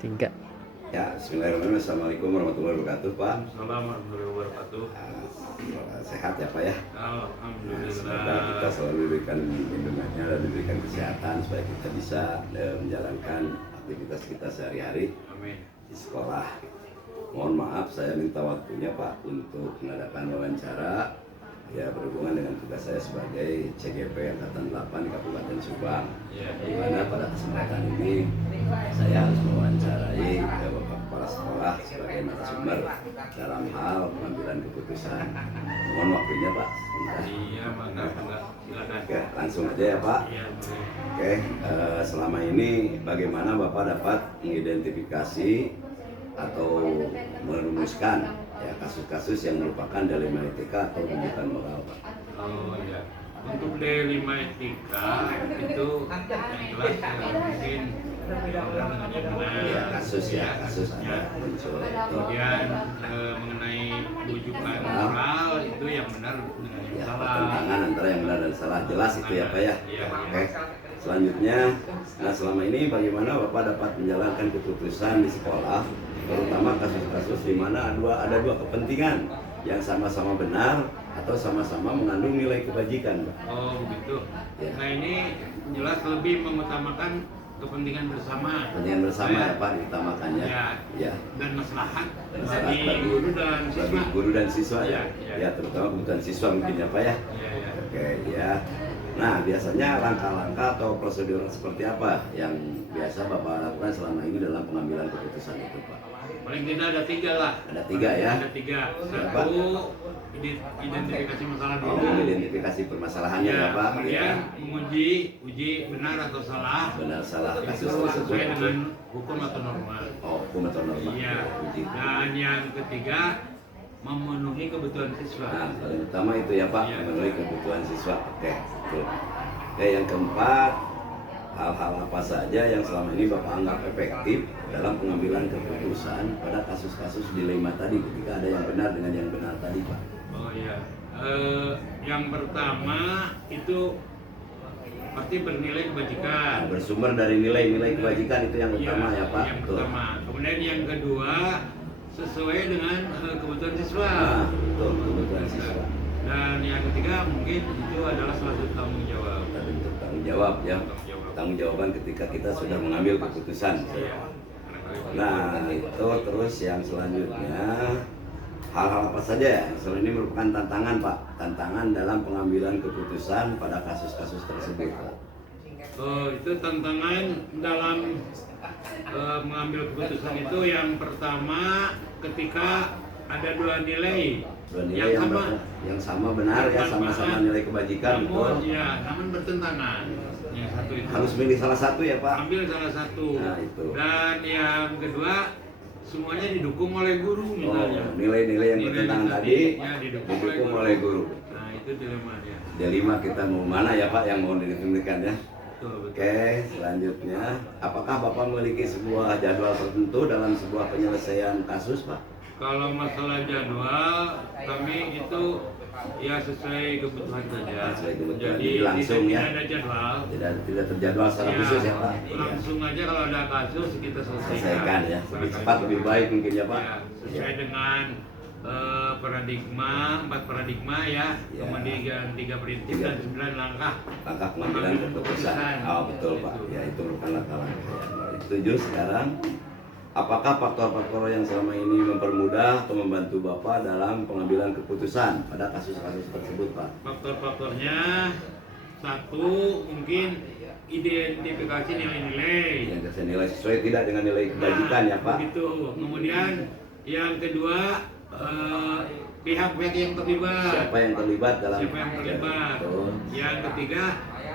Tiga. Ya, bismillahirrahmanirrahim. Assalamualaikum warahmatullahi wabarakatuh, Pak. Assalamualaikum warahmatullahi wabarakatuh. Sehat ya, Pak ya. Semoga kita Alhamdulillah. selalu diberikan lindungannya dan diberikan kesehatan supaya kita bisa menjalankan aktivitas kita sehari-hari Amin. di sekolah. Mohon maaf, saya minta waktunya, Pak, untuk mengadakan wawancara ya berhubungan dengan tugas saya sebagai CGP Angkatan 8 di Kabupaten Subang. Ya. Di mana pada kesempatan ini saya harus mewawancarai Bapak Kepala Sekolah sebagai narasumber dalam hal pengambilan keputusan. Mohon waktunya, Pak. Sebentar. Iya, enggak. Silakan. Oke, langsung aja ya, Pak. Iya, boleh. Oke, selama ini bagaimana Bapak dapat mengidentifikasi atau merumuskan ya kasus-kasus yang merupakan dilema etika atau rujukan moral, Pak? Oh ya. Untuk D5 etika itu yang jelas mungkin benar. Ya, kasus ada muncul. Kemudian mengenai rujukan moral itu yang benar dengan yang Ya, salah. pertentangan antara yang benar dan salah jelas itu ya, Pak ya. Iya. Oke. Selanjutnya, nah selama ini bagaimana Bapak dapat menjalankan keputusan di sekolah, terutama kasus-kasus di mana ada dua kepentingan yang sama-sama benar atau sama-sama mengandung nilai kebajikan, Pak. Oh begitu. Ya. Nah ini jelas lebih mengutamakan kepentingan bersama. Kepentingan bersama ya, Pak, diutamakannya. Ya. Ya. Dan maslahat Dan maslahat bagi guru dan bagi siswa. guru dan siswa ya. Ya. Ya, terutama kebutuhan siswa mungkin ya, Pak ya. Ya. Oke, ya. Nah, biasanya langkah-langkah atau prosedur seperti apa yang biasa Bapak lakukan selama ini dalam pengambilan keputusan itu, Pak? Paling tidak ada 3 lah. Ada 3 ya? Ada 3. Berapa? Satu, identifikasi masalah Oh, dulu. identifikasi permasalahannya ya, Pak. Kemudian uji benar atau salah. Benar salah kasus Itu tersebut. sesuai dengan hukum atau norma. Oh, hukum atau norma. Iya. Uji. Dan yang ketiga, memenuhi kebutuhan siswa. Nah, paling utama itu ya, Pak, Iya. memenuhi kebutuhan siswa. Oke, betul. Oke, yang keempat, hal-hal apa saja yang selama ini Bapak anggap efektif dalam pengambilan keputusan pada kasus-kasus dilema tadi ketika ada yang benar dengan yang benar tadi, Pak? Oh iya. Yang pertama itu pasti bernilai kebajikan. Nah, bersumber dari nilai-nilai kebajikan itu yang utama ya, Pak. Yang Betul. pertama. Kemudian yang kedua sesuai dengan kebutuhan siswa. Nah, betul, kebutuhan siswa. Dan yang ketiga mungkin itu adalah suatu tanggung jawab. Kita bentuk tanggung jawab ya. Tanggung jawaban ketika kita sudah mengambil keputusan. Iya. Nah, itu terus yang selanjutnya hal-hal apa saja yang selama ini merupakan tantangan, Pak? Tantangan dalam pengambilan keputusan pada kasus-kasus tersebut, Pak. Itu tantangan dalam mengambil keputusan itu yang pertama ketika ada dua nilai Dua nilai yang sama benar ya, sama-sama nilai kebajikan, namun betul. ya namun bertentangan. Yang satu itu Harus milih salah satu ya, Pak. ambil salah satu. Nah, itu. Dan yang kedua semuanya didukung oleh guru misalnya. Oh, nilai-nilai yang bertentangan tadi ya, didukung oleh guru. Nah itu dilemanya. D5 kita mau mana ya, Pak, yang mau ditentukan ya? Betul. Oke, selanjutnya, apakah Bapak memiliki sebuah jadwal tertentu dalam sebuah penyelesaian kasus, Pak? Kalau masalah jadwal, kami itu ya sesuai kebutuhan saja. Sesuai kebutuhan, Jadi jadi langsung tidak ya? ada jadwal. Tidak terjadwal secara khusus ya, Pak? Langsung aja kalau ada kasus kita Selesaikan ya, lebih cepat lebih baik mungkin ya, Pak? Ya, sesuai dengan paradigma, 4 paradigma ya, Ya. kemudian 3 prinsip dan 9 langkah. Langkah pengambilan keputusan. Oh, betul, Pak. Ya, itu merupakan langkah-langkah yang baik. Setuju sekarang? Apakah faktor-faktor yang selama ini mempermudah atau membantu Bapak dalam pengambilan keputusan pada kasus-kasus tersebut, Pak? Faktor-faktornya satu mungkin identifikasi nilai-nilai. Yang saya nilai sesuai tidak dengan nilai kebajikan ya, Pak? Begitu. Kemudian yang kedua pihak-pihak yang terlibat. Siapa yang terlibat dalam? Siapa yang terlibat? Ya, betul. Yang ketiga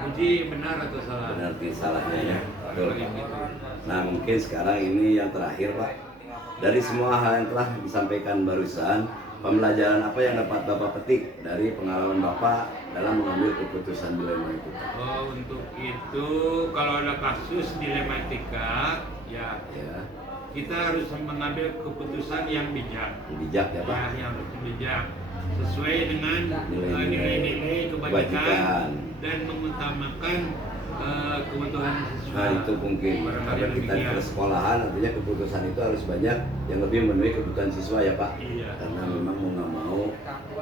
uji benar atau salah. Benar salahnya ya. Betul. Begitu. Nah, mungkin sekarang ini yang terakhir, Pak. Dari semua hal yang telah disampaikan barusan, pembelajaran apa yang dapat Bapak petik dari pengalaman Bapak dalam mengambil keputusan dilema itu, Pak? Oh, untuk itu kalau ada kasus dilematika ya Ya, kita harus mengambil keputusan yang bijak. bijak ya, Pak. Ya, yang bijak sesuai dengan Nilai-nilai nilai-nilai kebajikan kebajikan. dan mengutamakan kebutuhan siswa. Nah itu mungkin Barangkali karena kita di demikian. persekolahan artinya keputusan itu harus banyak yang lebih memenuhi kebutuhan siswa ya Pak. Iya. Karena memang mau nggak mau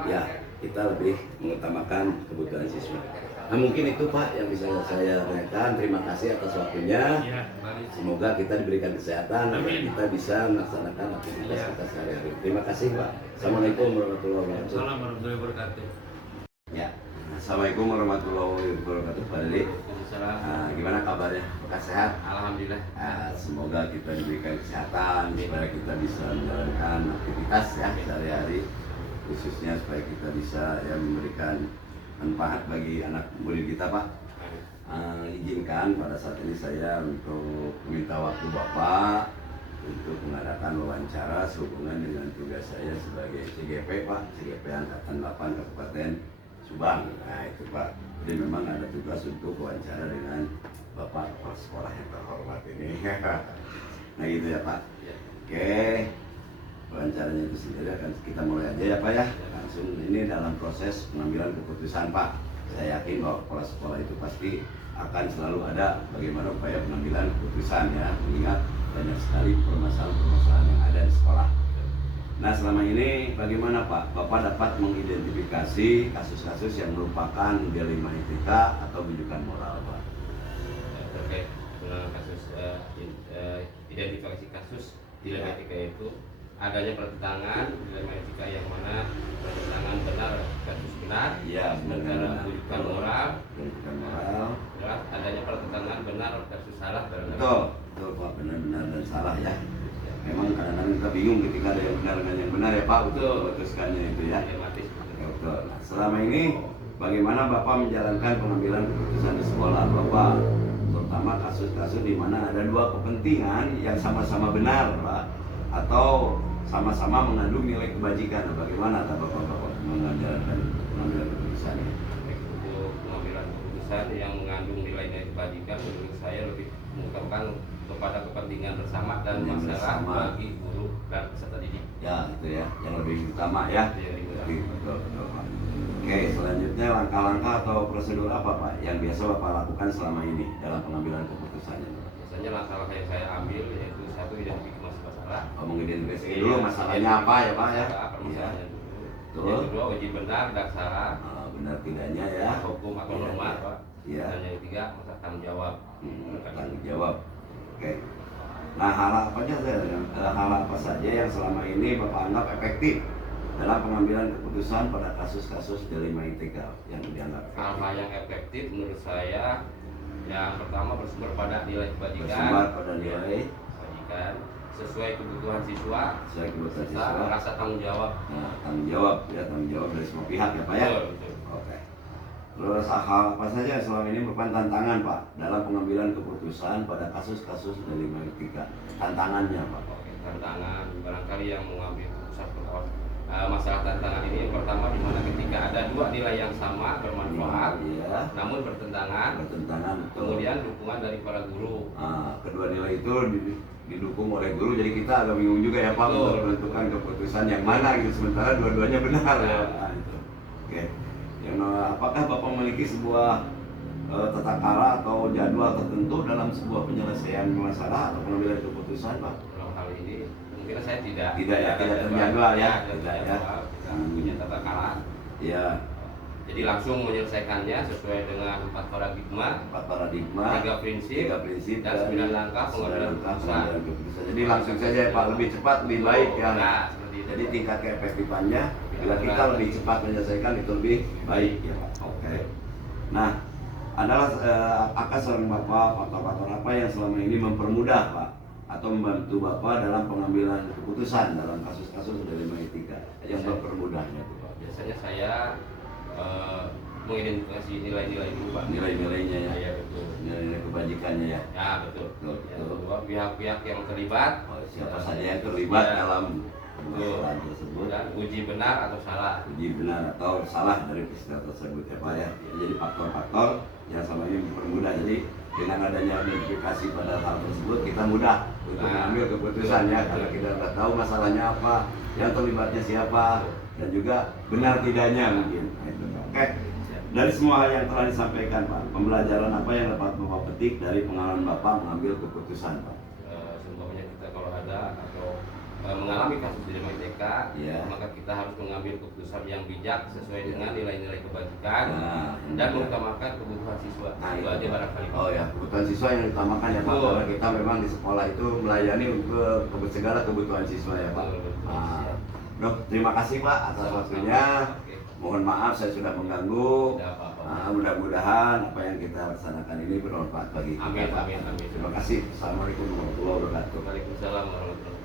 ya kita lebih mengutamakan kebutuhan siswa. Nah mungkin itu Pak yang bisa saya tanyakan. Terima kasih atas waktunya. Iya, mari. Semoga kita diberikan kesehatan dan Amin. kita bisa melaksanakan aktivitas Iya. kita sehari-hari. Terima kasih Pak. Assalamualaikum warahmatullahi wabarakatuh. Assalamualaikum warahmatullahi wabarakatuh. Ya, Assalamualaikum warahmatullahi wabarakatuh Pak Dede. Gimana kabarnya? Apakah sehat? Alhamdulillah. Semoga kita diberikan kesehatan supaya kita bisa menjalankan aktivitas ya sehari-hari, khususnya supaya kita bisa ya memberikan manfaat bagi anak murid kita Pak. Izinkan pada saat ini saya untuk meminta waktu Bapak untuk mengadakan wawancara sehubungan dengan tugas saya sebagai CGP Pak, CGP Angkatan 8 Kabupaten Subang. Nah itu Pak, jadi memang ada tugas untuk wawancara dengan Bapak Kepala Sekolah yang terhormat ini. Nah gitu ya Pak. Oke, wawancaranya itu sendiri akan kita mulai aja ya Pak ya. Langsung ini dalam proses pengambilan keputusan Pak. Saya yakin bahwa kepala sekolah itu pasti akan selalu ada bagaimana upaya pengambilan keputusan ya, mengingat banyak sekali permasalahan-permasalahan yang ada di sekolah. Nah selama ini bagaimana Pak? Bapak dapat mengidentifikasi kasus-kasus yang merupakan dilema etika atau rujukan moral Pak? Terkait dengan kasus identifikasi kasus dilema etika itu adanya pertentangan dilema etika yang mana pertentangan benar versus benar, Iya benar. rujukan moral, Rujukan moral. jelas adanya pertentangan benar versus salah barangkali. Betul Pak, benar-benar dan salah ya. Memang kadang-kadang kita bingung ketika ada yang benar dengan yang benar ya Pak untuk memutuskannya itu ya. Dilematis. Betul. Nah, selama ini bagaimana Bapak menjalankan pengambilan keputusan di sekolah Bapak, terutama kasus-kasus di mana ada dua kepentingan yang sama-sama benar Pak, atau sama-sama mengandung nilai kebajikan. Nah, bagaimana Bapak menjalankan pengambilan keputusannya? Untuk pengambilan keputusan yang mengandung nilai-nilai kebajikan menurut saya lebih mengutamakan kepada kepentingan bersama dan Yang masalah bersama. bagi guru dan peserta didik. Ya itu ya, yang lebih utama ya. Yang lebih utama. Betul, betul Pak. Oke, selanjutnya langkah-langkah atau prosedur apa Pak yang biasa Bapak lakukan selama ini dalam pengambilan keputusannya? Biasanya langkah-langkah yang saya ambil yaitu satu identifikasi masalah. Mengidentifikasi dulu masalahnya apa ya Pak ya? Masalah, Iya. permasalahannya dulu. Betul. Yang kedua uji benar dan salah Benar tidaknya ya. hukum atau Iya, norma iya. Pak. Iya. Dan yang ketiga masalah tanggung jawab. Tanggung jawab. Oke. Nah hal apa saja yang selama ini Bapak anggap efektif dalam pengambilan keputusan pada kasus-kasus dilema etika yang dianggap Hal-hal yang efektif menurut saya yang pertama bersumber pada nilai kebajikan. bersumber pada nilai Kebajikan sesuai kebutuhan siswa. sesuai kebutuhan Serta siswa. rasa tanggung jawab. Nah, tanggung jawab ya, tanggung jawab dari semua pihak ya Pak ya. Betul, betul. Oke. Terus hal apa saja yang selama ini merupakan tantangan Pak dalam pengambilan keputusan pada kasus-kasus dilema etika? Tantangannya Pak. Oke, tantangan barangkali yang mengambil keputusan pertama. Masalah tantangan ini yang pertama di mana ketika ada dua nilai yang sama bermanfaat Iya. namun bertentangan, Bertentangan betul. kemudian dukungan dari para guru. Nah, kedua nilai itu didukung oleh guru, jadi kita agak bingung juga ya Pak Betul. untuk menentukan keputusan yang mana gitu, sementara dua-duanya benar ya. Nah, itu. Oke. Yang apakah Bapak memiliki sebuah tata cara atau jadwal tertentu dalam sebuah penyelesaian masalah atau pengambilan keputusan Pak? Dalam hal ini mungkin saya tidak Tidak ya, tidak ada terjadwal ya. tidak Tidak ya. jadwal, tidak punya tata cara. Ya, Jadi langsung menyelesaikannya sesuai dengan 4 paradigma, empat paradigma, 3 prinsip, tiga prinsip dan 9 langkah pengambilan keputusan. Jadi langsung saja Pak, lebih cepat, lebih baik ya. Nah, seperti itu. Jadi tingkat keefektifannya bila kita lebih cepat menyelesaikan itu lebih baik ya Pak. Oke. Nah, adalah apakah seorang Bapak faktor-faktor apa yang selama ini mempermudah Pak atau membantu Bapak dalam pengambilan keputusan dalam kasus-kasus dilema etika yang mempermudahnya itu Pak? Biasanya saya mengidentifikasi nilai-nilai dulu Pak. Nilai-nilainya ya. Iya betul. Nilai kebajikannya ya. Ya betul. Betul, Yang betul. kedua pihak-pihak yang terlibat. Siapa saja yang terlibat Ya. dalam Betul. permasalahan tersebut, Dan uji benar atau salah. uji benar atau salah dari peristiwa tersebut ya Pak ya. Jadi faktor-faktor yang selama ini mempermudah. Jadi dengan adanya identifikasi pada hal tersebut kita mudah untuk mengambil keputusan ya, karena kita sudah tahu masalahnya apa, yang terlibatnya siapa, dan juga benar tidaknya mungkin. Nah, itu. Oke. Dari semua hal yang telah disampaikan Pak, pembelajaran apa yang dapat Bapak petik dari pengalaman Bapak mengambil keputusan Pak? Seumpamanya kita kalau ada atau mengalami kasus di MTK, Ya. maka kita harus mengambil keputusan yang bijak sesuai dengan nilai-nilai kebajikan dan ya. mengutamakan kebutuhan siswa. Nah, Itu aja barangkali. Oh ya, kebutuhan siswa yang ditamakan ya Pak, Betul. karena kita memang di sekolah itu melayani untuk segala kebutuhan siswa ya Pak. Betul, betul. Nah, Dok, terima kasih Pak atas waktunya. Oke. Mohon maaf saya sudah mengganggu. Tidak apa-apa. Mudah-mudahan apa yang kita laksanakan ini bermanfaat bagi kita. Amin, Pak. amin, amin. Terima kasih. Assalamualaikum warahmatullahi wabarakatuh. Waalaikumsalam warahmatullahi wabarakatuh.